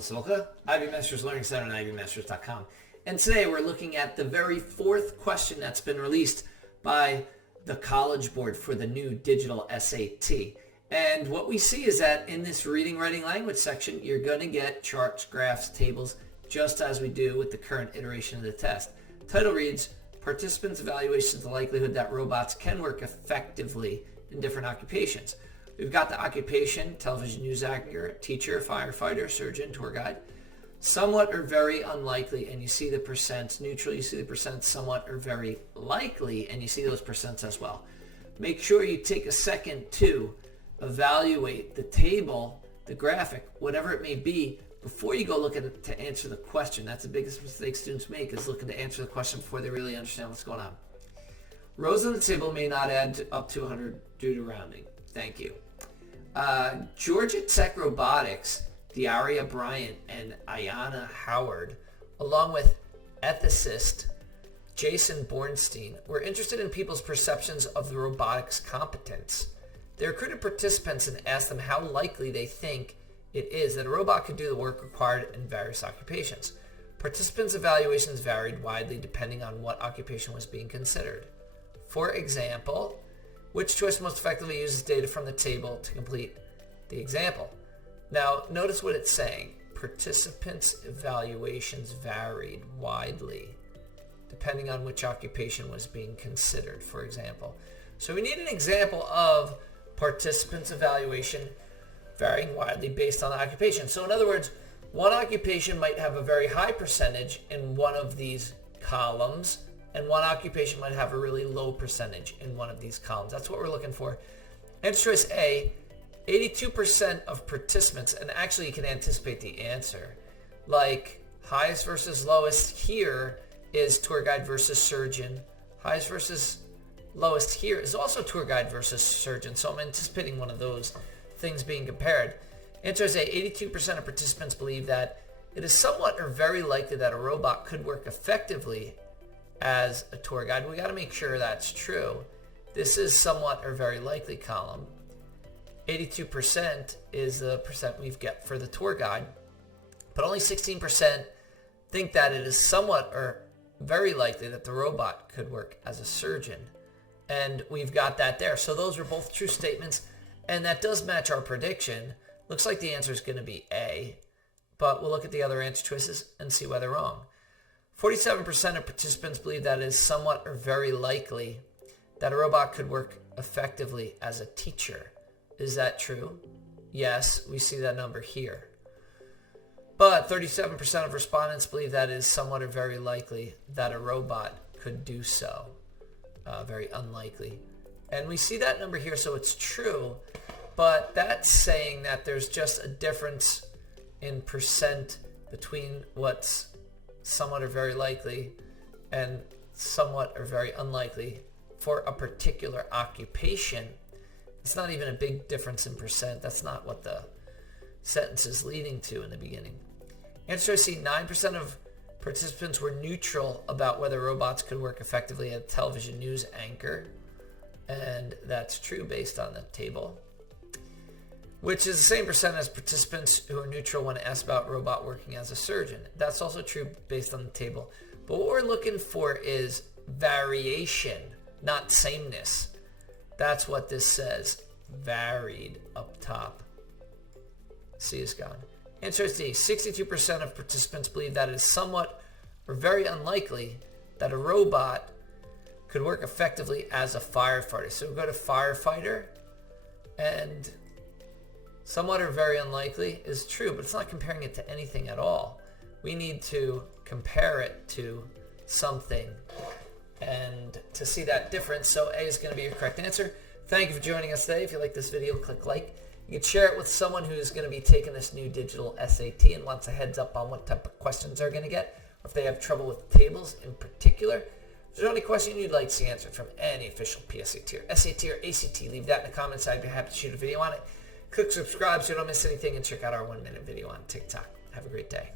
Soroka, Ivy Masters Learning Center and ivymasters.com. And today we're looking at the very fourth question that's been released by the College Board for the new digital SAT. And what we see is that in this reading, writing, language section, you're going to get charts, graphs, tables, just as we do with the current iteration of the test. Title reads, Participants' Evaluations of the Likelihood That Robots Can Work Effectively in Different Occupations. We've got the occupation, television news anchor, teacher, firefighter, surgeon, tour guide. Somewhat or very unlikely, and you see the percents. Neutral, you see the percents. Somewhat or very likely, and you see those percents as well. Make sure you take a second to evaluate the table, the graphic, whatever it may be, before you go look at it to answer the question. That's the biggest mistake students make, is looking to answer the question before they really understand what's going on. Rows on the table may not add up to 100 due to rounding. Thank you. Georgia Tech Robotics, Diaria Bryant and Ayana Howard, along with ethicist Jason Bornstein, were interested in people's perceptions of the robotics competence. They recruited participants and asked them how likely they think it is that a robot could do the work required in various occupations. Participants' evaluations varied widely depending on what occupation was being considered. For example, which choice most effectively uses data from the table to complete the example? Now, notice what it's saying. Participants' evaluations varied widely depending on which occupation was being considered, for example. So we need an example of participants' evaluation varying widely based on the occupation. So in other words, one occupation might have a very high percentage in one of these columns, and one occupation might have a really low percentage in one of these columns. That's what we're looking for. Answer choice A, 82% of participants, and actually you can anticipate the answer. Like highest versus lowest here is tour guide versus surgeon. Highest versus lowest here is also tour guide versus surgeon. So I'm anticipating one of those things being compared. Answer is A, 82% of participants believe that it is somewhat or very likely that a robot could work effectively as a tour guide. We got to make sure that's true. This is somewhat or very likely column. 82% is the percent we've got for the tour guide, but only 16% think that it is somewhat or very likely that the robot could work as a surgeon. And we've got that there. So those are both true statements, and that does match our prediction. Looks like the answer is going to be A, but we'll look at the other answer choices and see why they're wrong. 47% of participants believe that it is somewhat or very likely that a robot could work effectively as a teacher. Is that true? Yes, we see that number here. But 37% of respondents believe that it is somewhat or very likely that a robot could do so. Very unlikely. And we see that number here, so it's true, but that's saying that there's just a difference in percent between what's somewhat or very likely and somewhat or very unlikely for a particular occupation. It's not even a big difference in percent. That's not what the sentence is leading to in the beginning. Answer C, 9% of participants were neutral about whether robots could work effectively as a television news anchor. And that's true based on the table, which is the same percent as participants who are neutral when asked about robot working as a surgeon. That's also true based on the table. But what we're looking for is variation, not sameness. That's what this says. Varied up top. C is gone. Answer is D. 62% of participants believe that it is somewhat or very unlikely that a robot could work effectively as a firefighter. So we go to firefighter, and somewhat or very unlikely is true, but it's not comparing it to anything at all. We need to compare it to something and to see that difference. So A is going to be your correct answer. Thank you for joining us today. If you like this video, click like. You can share it with someone who's going to be taking this new digital SAT and wants a heads up on what type of questions they're going to get, or if they have trouble with tables in particular. If there's any question you'd like to see answered from any official PSAT or SAT or ACT, leave that in the comments. I'd be happy to shoot a video on it. Click subscribe so you don't miss anything, and check out our 1-minute video on TikTok. Have a great day.